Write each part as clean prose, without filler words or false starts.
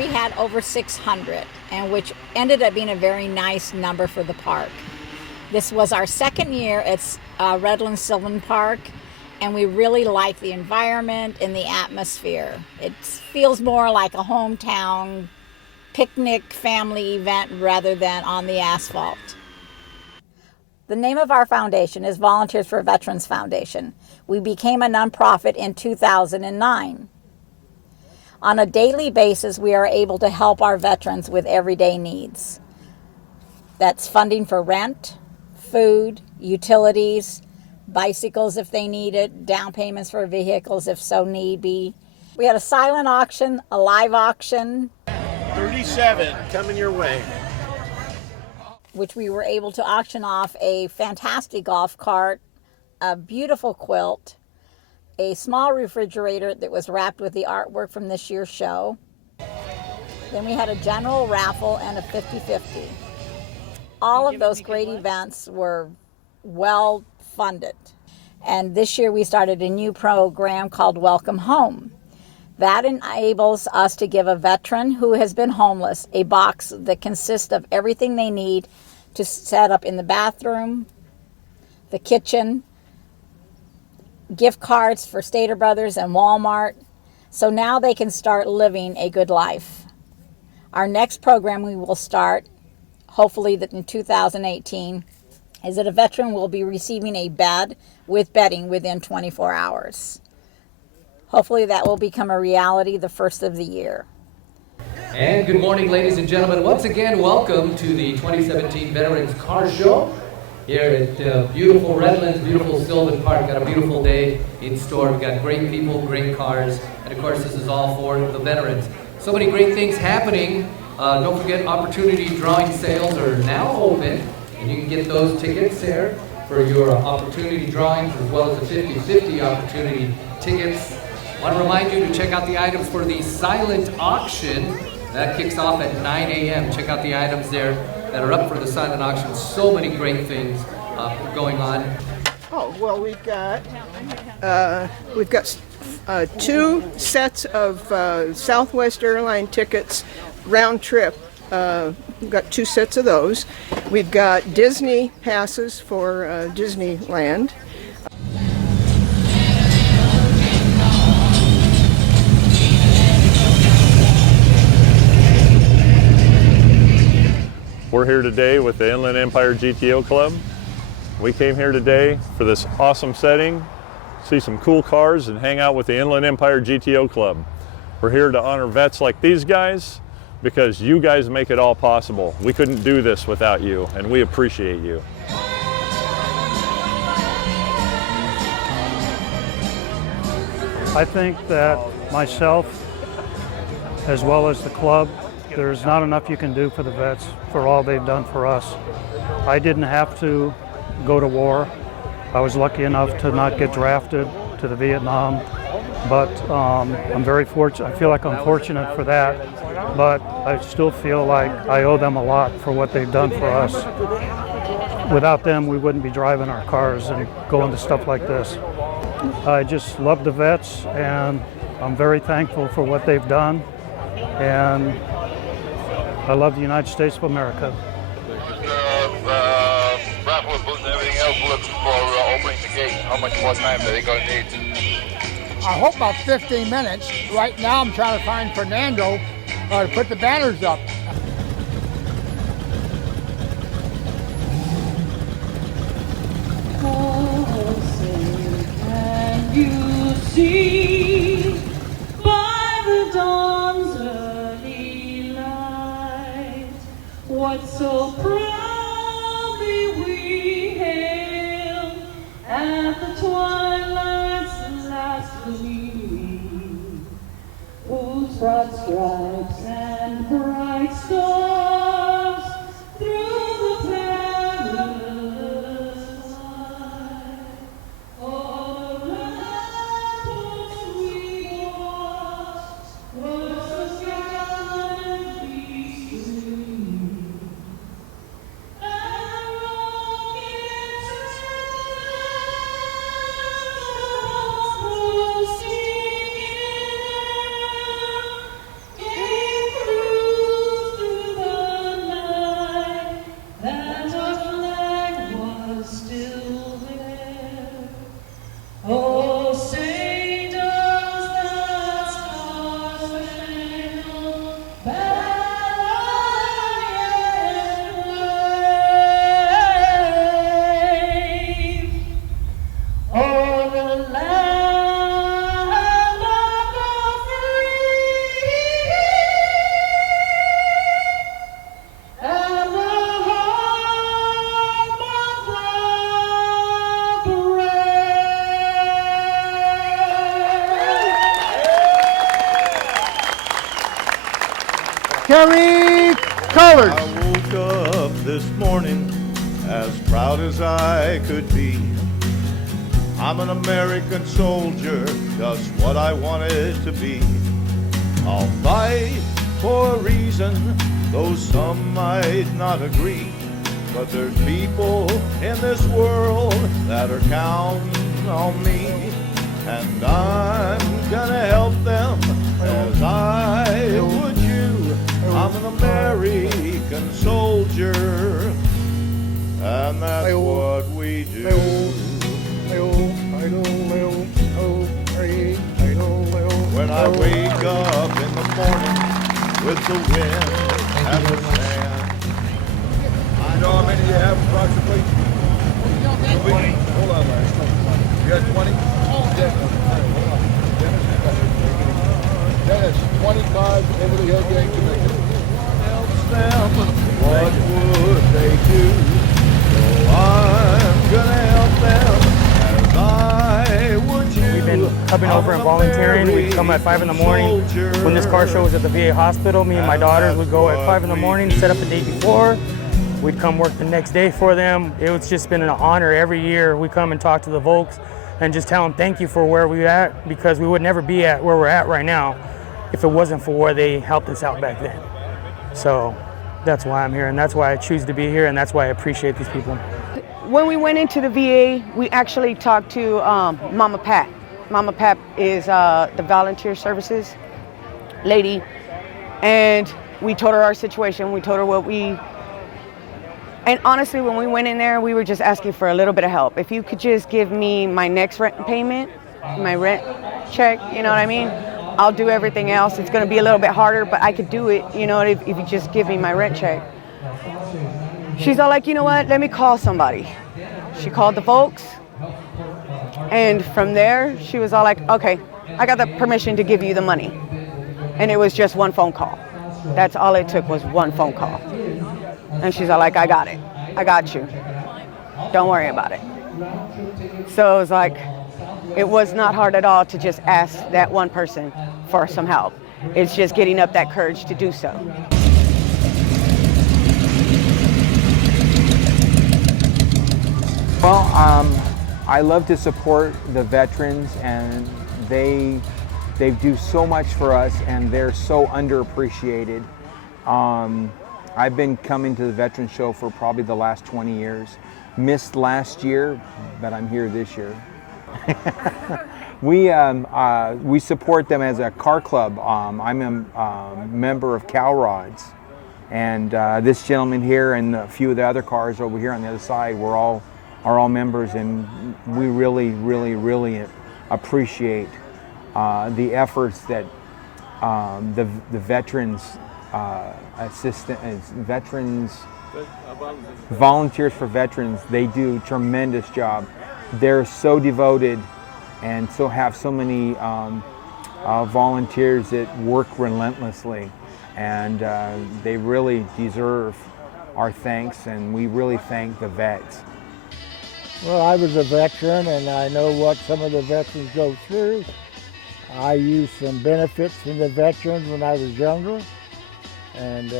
we had over 600, and which ended up being a very nice number for the park. This was our second year at Redlands Sylvan Park, and we really like the environment and the atmosphere. It feels more like a hometown picnic family event rather than on the asphalt. The name of our foundation is Volunteers for Veterans Foundation. We became a nonprofit in 2009. On a daily basis, we are able to help our veterans with everyday needs. That's funding for rent, food, utilities, bicycles if they need it, down payments for vehicles if so need be. We had a silent auction, a live auction. 37 coming your way. Which we were able to auction off a fantastic golf cart, a beautiful quilt, a small refrigerator that was wrapped with the artwork from this year's show. Then we had a general raffle and a 50-50. All of those great events were well funded. And this year we started a new program called Welcome Home. That enables us to give a veteran who has been homeless a box that consists of everything they need to set up in the bathroom, the kitchen, gift cards for Stater Brothers and Walmart, so now they can start living a good life. Our next program we will start, hopefully in 2018, is that a veteran will be receiving a bed with bedding within 24 hours. Hopefully that will become a reality the first of the year. And good morning, ladies and gentlemen. Once again, welcome to the 2017 Veterans Car Show here at beautiful Redlands, beautiful Sylvan Park. Got a beautiful day in store. We've got great people, great cars, and of course this is all for the veterans. So many great things happening. Don't forget, opportunity drawing sales are now open, and you can get those tickets there for your opportunity drawings as well as the 50-50 opportunity tickets. I want to remind you to check out the items for the silent auction. That kicks off at 9 a.m. Check out the items there that are up for the silent auction. So many great things going on. Oh, well, we've got 2 sets of Southwest Airline tickets, round trip. We've got 2 sets of those. We've got Disney passes for Disneyland. We're here today with the Inland Empire GTO Club. We came here today for this awesome setting, see some cool cars, and hang out with the Inland Empire GTO Club. We're here to honor vets like these guys because you guys make it all possible. We couldn't do this without you, and we appreciate you. I think that myself, as well as the club, there's not enough you can do for the vets for all they've done for us. I didn't have to go to war. I was lucky enough to not get drafted to the Vietnam, but I'm very fortunate. I feel like I'm fortunate for that, but I still feel like I owe them a lot for what they've done for us. Without them, we wouldn't be driving our cars and going to stuff like this. I just love the vets, and I'm very thankful for what they've done, and I love the United States of America. Raffle booth and everything else looking for opening the gate. How much more time are they going to need? I hope about 15 minutes. Right now I'm trying to find Fernando to put the banners up. Can you see by the dawn's early light what so proudly we hailed at the twilight's last gleaming, whose broad stripes and bright stars through the perilous fight. All the ramparts we watched were so gallantly streaming, and rockets proceeding in Kerry Collard. I woke up this morning as proud as I could be. I'm an American soldier, just what I wanted to be. I'll fight for a reason, though some might not agree. But there's people in this world that are counting on me, and I'm gonna help them as I would you. I'm an American soldier, and that's what we do. When I wake up in the morning with the wind and the sand. I know how many you have approximately? 20. Hold on, Larry. You got 20? Dennis, 25 over the hill gang to make it. What would they do? So I'm gonna help them as I would you. We've been coming over and volunteering. We'd come at 5 in the morning. When this car show was at the VA hospital, me and my daughters would go at 5 in the morning, set up the day before. We'd come work the next day for them. It's just been an honor every year. We come and talk to the folks and just tell them thank you for where we're at, because we would never be at where we're at right now if it wasn't for where they helped us out back then. So that's why I'm here, and that's why I choose to be here, and that's why I appreciate these people. When we went into the VA, we actually talked to Mama Pat. Mama Pat is the volunteer services lady, and we told her our situation. We told her what we, and honestly, when we went in there, we were just asking for a little bit of help. If you could just give me my next rent payment, my rent check, you know what I mean? I'll do everything else. It's gonna be a little bit harder, but I could do it, you know, if you just give me my rent check. She's all like, you know what, let me call somebody. She called the folks, and from there, she was all like, okay, I got the permission to give you the money. And it was just one phone call. That's all it took, was one phone call. And she's all like, I got it. I got you. Don't worry about it. So it was like, it was not hard at all to just ask that one person for some help. It's just getting up that courage to do so. Well, I love to support the veterans, and they do so much for us, and they're so underappreciated. I've been coming to the Veterans Show for probably the last 20 years. Missed last year, but I'm here this year. We support them as a car club. I'm a member of Calrods, and this gentleman here and a few of the other cars over here on the other side, are all members, and we really, really, really appreciate the efforts that the veterans volunteers for veterans, they do a tremendous job. They're so devoted and have so many volunteers that work relentlessly, and they really deserve our thanks, and we really thank the vets. Well, I was a veteran, and I know what some of the veterans go through. I used some benefits from the veterans when I was younger, and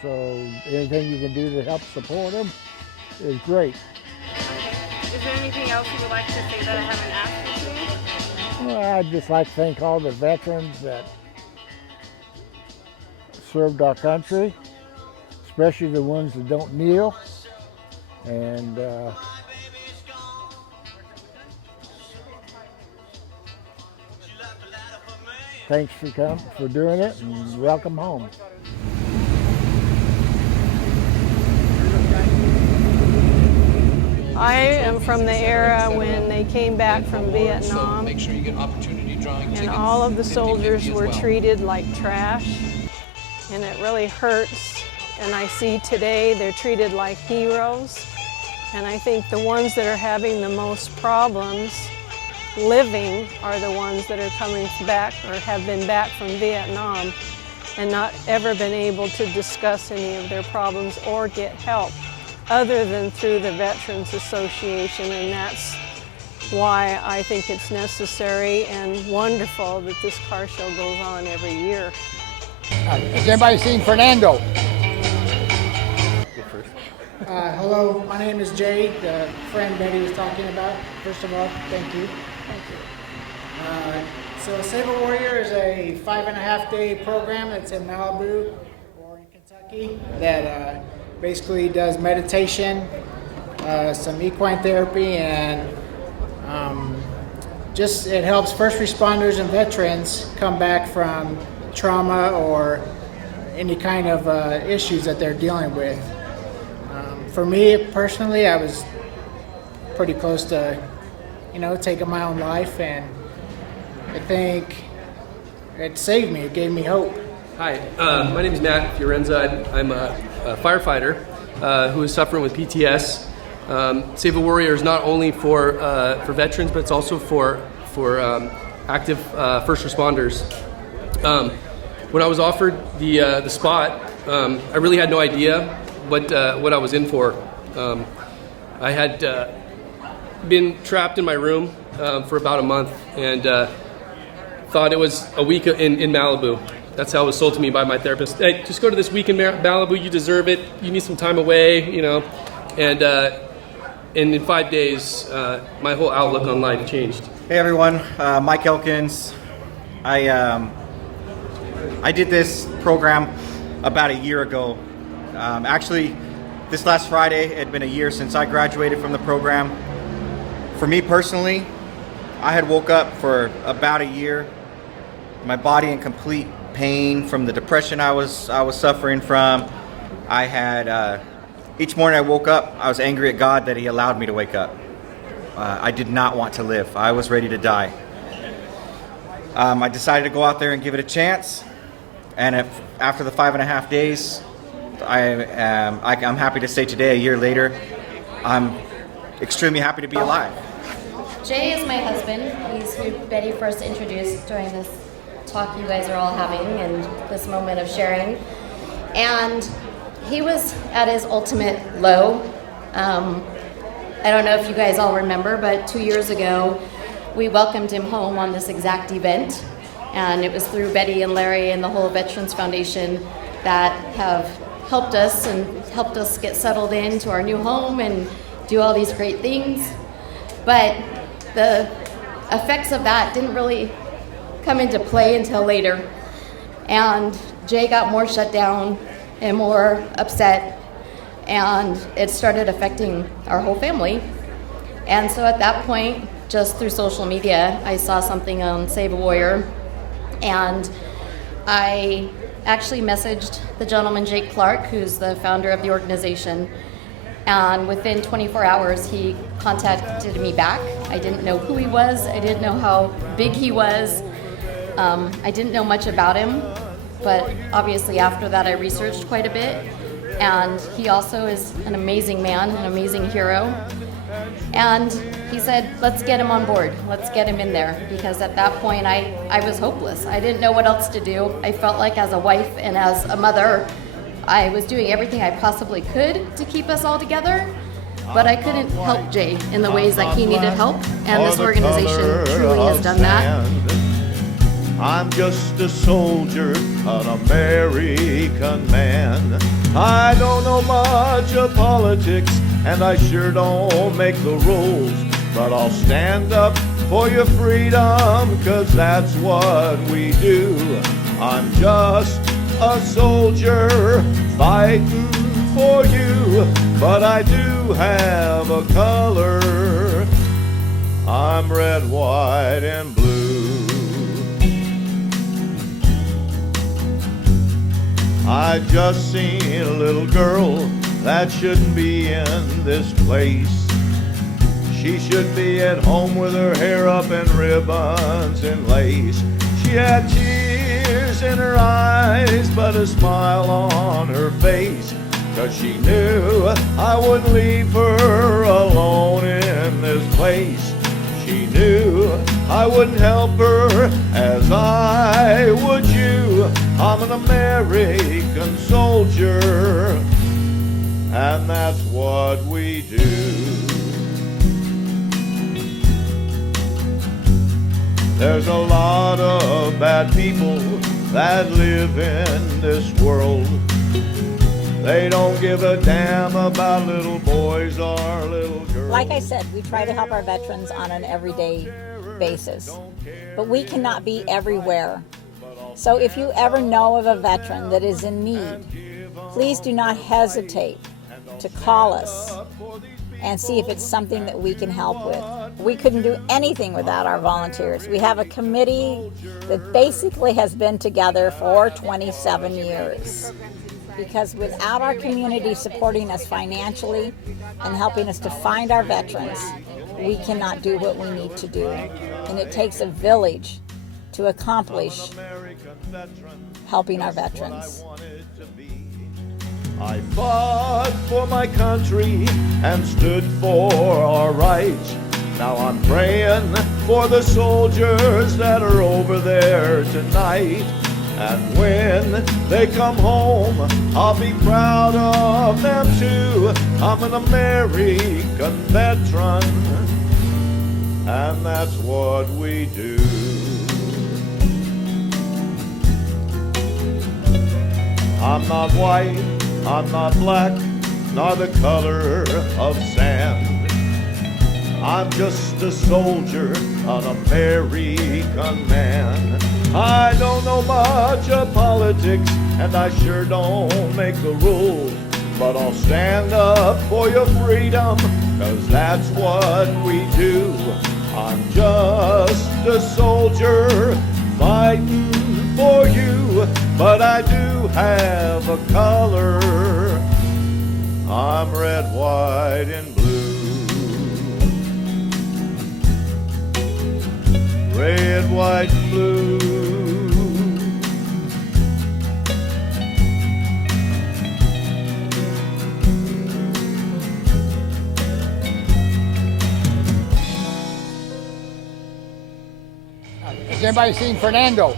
so anything you can do to help support them is great. Is there anything else you would like to say that I haven't asked you? Well, I'd just like to thank all the veterans that served our country, especially the ones that don't kneel. And thanks for doing it, and welcome home. I am from the era when they came back from Vietnam, and all of the soldiers were treated like trash, and it really hurts. And I see today they're treated like heroes, and I think the ones that are having the most problems living are the ones that are coming back or have been back from Vietnam and not ever been able to discuss any of their problems or get help other than through the Veterans Association, and that's why I think it's necessary and wonderful that this car show goes on every year. Has anybody seen Fernando? Hello, my name is Jay, the friend Betty was talking about. First of all, thank you. So Save a Warrior is a 5.5-day program that's in Malibu or in Kentucky that basically does meditation, some equine therapy, and just it helps first responders and veterans come back from trauma or any kind of issues that they're dealing with. For me personally, I was pretty close to, taking my own life, and I think it saved me. It gave me hope. Hi, my name is Matt Fiorenza. I'm a firefighter who is suffering with PTS. Save a Warrior is not only for veterans, but it's also for active first responders. When I was offered the spot, I really had no idea what I was in for. I had been trapped in my room for about a month and thought it was a week in Malibu. That's how it was sold to me by my therapist. Hey, just go to this week in Malibu. You deserve it. You need some time away, And in 5 days, my whole outlook on life changed. Hey everyone, Mike Elkins. I did this program about a year ago. Actually, this last Friday, it had been a year since I graduated from the program. For me personally, I had woke up for about a year, my body in complete pain from the depression I was suffering from. I had each morning I woke up, I was angry at God that He allowed me to wake up. I did not want to live. I was ready to die. I decided to go out there and give it a chance, and after the 5.5 days, I'm happy to say today, a year later, I'm extremely happy to be alive. Jay is my husband. He's who Betty first introduced during this talk you guys are all having and this moment of sharing. And he was at his ultimate low. I don't know if you guys all remember, but 2 years ago, we welcomed him home on this exact event. And it was through Betty and Larry and the whole Veterans Foundation that have helped us get settled into our new home and do all these great things. But the effects of that didn't really come into play until later. And Jay got more shut down and more upset, and it started affecting our whole family. And so at that point, just through social media, I saw something on Save a Warrior, and I actually messaged the gentleman, Jake Clark, who's the founder of the organization, and within 24 hours, he contacted me back. I didn't know who he was. I didn't know how big he was. I didn't know much about him, but obviously after that, I researched quite a bit, and he also is an amazing man, an amazing hero. And he said, let's get him on board. Let's get him in there. Because at that point, I was hopeless. I didn't know what else to do. I felt like as a wife and as a mother, I was doing everything I possibly could to keep us all together. But I couldn't help Jay in the ways that he needed help. And this organization truly has done that. I'm just a soldier, an American man. I don't know much of politics, and I sure don't make the rules. But I'll stand up for your freedom, 'cause that's what we do. I'm just a soldier fighting for you, but I do have a color. I'm red, white, and blue. I just seen a little girl that shouldn't be in this place. She should be at home with her hair up and ribbons and lace. She had tears in her eyes, but a smile on her face, 'cause she knew I wouldn't leave her alone in this place. She knew I wouldn't help her as I would you. I'm an American soldier, and that's what we do. There's a lot of bad people that live in this world. They don't give a damn about little boys or little girls. Like I said, we try to help our veterans on an everyday basis, but we cannot be everywhere. So if you ever know of a veteran that is in need, please do not hesitate to call us and see if it's something that we can help with. We couldn't do anything without our volunteers. We have a committee that basically has been together for 27 years. Because without our community supporting us financially and helping us to find our veterans, we cannot do what we need to do. And it takes a village to accomplish helping our veterans. I fought for my country and stood for our rights. Now I'm praying for the soldiers that are over there tonight. And when they come home, I'll be proud of them too. I'm an American veteran, and that's what we do. I'm not white, I'm not black, nor the color of sand. I'm just a soldier, an American man. I don't know much of politics, and I sure don't make the rules. But I'll stand up for your freedom, 'cause that's what we do. I'm just a soldier fighting for you, but I do have a color. I'm red, white, and blue. Red, white, and blue. Has anybody seen Fernando?